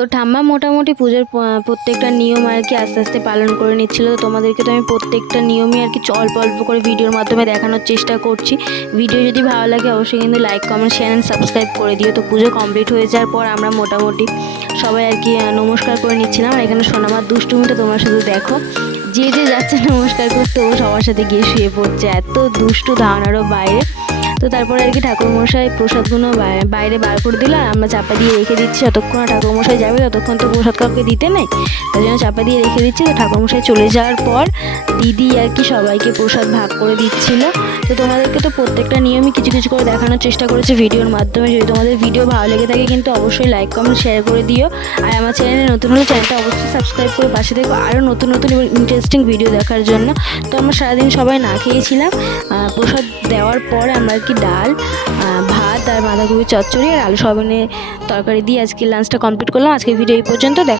তো ঠাম্মা মোটামুটি পুজোর প্রত্যেকটা নিয়ম আর কি আস্তে আস্তে পালন করে নিচ্ছিল। তো তোমাদেরকে তো আমি প্রত্যেকটা নিয়মই আর কি অল্প অল্প করে ভিডিওর মাধ্যমে দেখানোর চেষ্টা করছি। ভিডিও যদি ভালো লাগে অবশ্যই কিন্তু like comment share and subscribe করে দিও। তো পুজো কমপ্লিট হয়ে যাওয়ার পর আমরা মোটামুটি সবাই আর কি নমস্কার করে নিচ্ছিলাম। আর এখানে সোনামার দুষ্টুমিটা তোমরা শুধু দেখো, যে যাচ্ছে নমস্কার করতে ও সবার সাথে গিয়ে শুয়ে পড়ছে, এত দুষ্টু ধারণারও বাইরে। তো তারপরে আর কি ঠাকুরমশাই প্রসাদগুলো বাইরে বার করে দিল, আর আমরা চাপা দিয়ে রেখে দিচ্ছি। যতক্ষণ ঠাকুরমশাই যাবে ততক্ষণ তো প্রসাদ কাউকে দিতে নেই, তাই জন্য চাপা দিয়ে রেখে দিচ্ছি। তো ঠাকুরমশাই চলে যাওয়ার পর দিদি আর কি সবাইকে প্রসাদ ভাগ করে দিচ্ছিল। তো তোমাদেরকে তো প্রত্যেকটা নিয়মই কিছু কিছু করে দেখানোর চেষ্টা করেছি ভিডিওর মাধ্যমে। যদি তোমাদের ভিডিও ভালো লেগে থাকে কিন্তু অবশ্যই লাইক কমেন্ট শেয়ার করে দিও। আর আমার চ্যানেলে নতুন হলে চ্যানেলটা অবশ্যই সাবস্ক্রাইব করে পাশে দেখো আরও নতুন নতুন এবং ইন্টারেস্টিং ভিডিও দেখার জন্য। তো আমরা সারাদিন সবাই না খেয়েছিলাম। প্রসাদ দেওয়ার পর আমরা আর কি ডাল, ভাত আর বাঁধাকপি চচ্চড়ি আর আলু সয়াবিনের তরকারি দিয়ে আজকে লাঞ্চটা কমপ্লিট করলাম। আজকের ভিডিও এই পর্যন্ত।